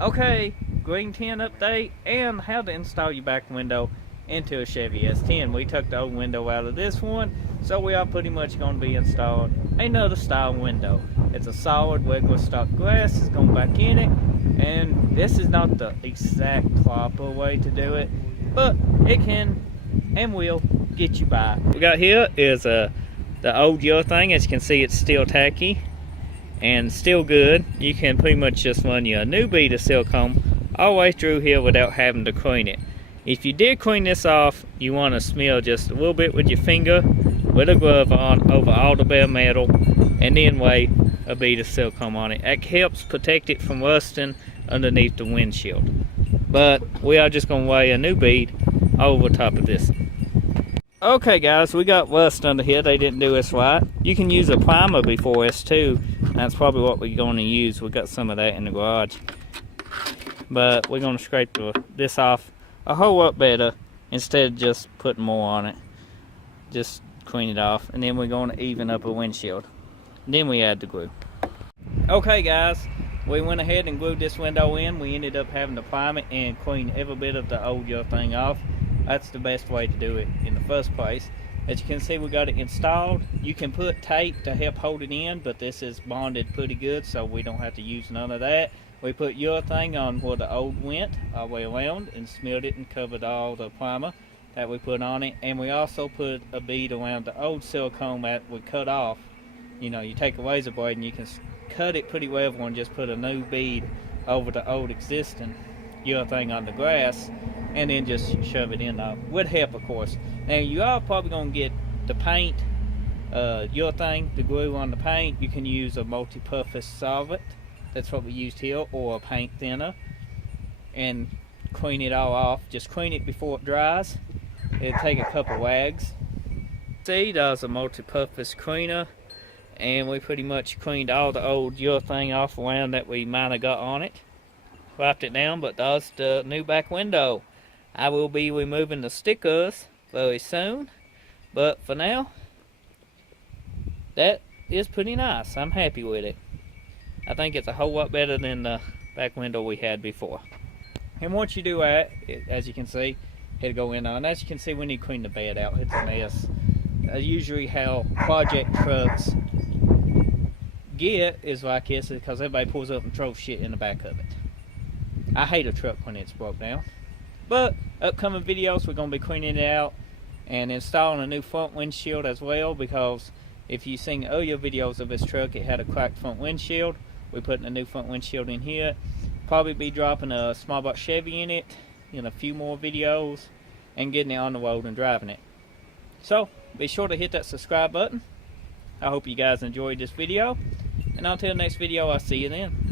Okay, green tin update and how to install your back window into a Chevy S10. We took the old window out of this one, so we are pretty much going to be installing another style window. It's a solid regular stock glass, it's going back in it, and this is not the exact proper way to do it, but it can and will get you by. What we got here is the old urethane. As you can see, it's still tacky and still good. You can pretty much just run your new bead of silicone all the way through here without having to clean it. If you did clean this off, you want to smear just a little bit with your finger with a glove on over all the bare metal, and then lay a bead of silicone on it. That helps protect it from rusting underneath the windshield. But we are just going to lay a new bead over top of this. Okay guys, we got rust under here. They didn't do this right. You can use a primer before this too. That's probably what we're going to use. We got some of that in the garage. But we're going to scrape this off a whole lot better instead of just putting more on it. Just clean it off, and then we're going to even up a windshield. Then we add the glue. Okay guys, we went ahead and glued this window in. We ended up having to prime it and clean every bit of the old urethane off. That's the best way to do it in the first place. As you can see, we got it installed. You can put tape to help hold it in, but this is bonded pretty good, so we don't have to use none of that. We put urethane on where the old went all the way around and smeared it and covered all the primer that we put on it. And we also put a bead around the old silicone that we cut off. You know, you take a razor blade and you can cut it pretty well and just put a new bead over the old existing urethane on the grass, and then just shove it in there. Would help, of course. Now you are probably going to get the paint, urethane, the glue on the paint. You can use a multi-purpose solvent. That's what we used here, or a paint thinner, and clean it all off. Just clean it before it dries. It'll take a couple wags. See, there's a multi-purpose cleaner, and we pretty much cleaned all the old urethane off around that we might have got on it. Wiped it down, but that's the new back window. I will be removing the stickers very soon, but for now, that is pretty nice. I'm happy with it. I think it's a whole lot better than the back window we had before. And once you do that, as you can see, it'll go in there. And as you can see, we need to clean the bed out. It's a mess. Usually how project trucks get is like this, because everybody pulls up and throws shit in the back of it. I hate a truck when it's broke down. But upcoming videos, we're going to be cleaning it out and installing a new front windshield as well, because if you've seen earlier videos of this truck, it had a cracked front windshield. We're putting a new front windshield in here. Probably be dropping a small box Chevy in it in a few more videos and getting it on the road and driving it. So be sure to hit that subscribe button. I hope you guys enjoyed this video, and until the next video, I'll see you then.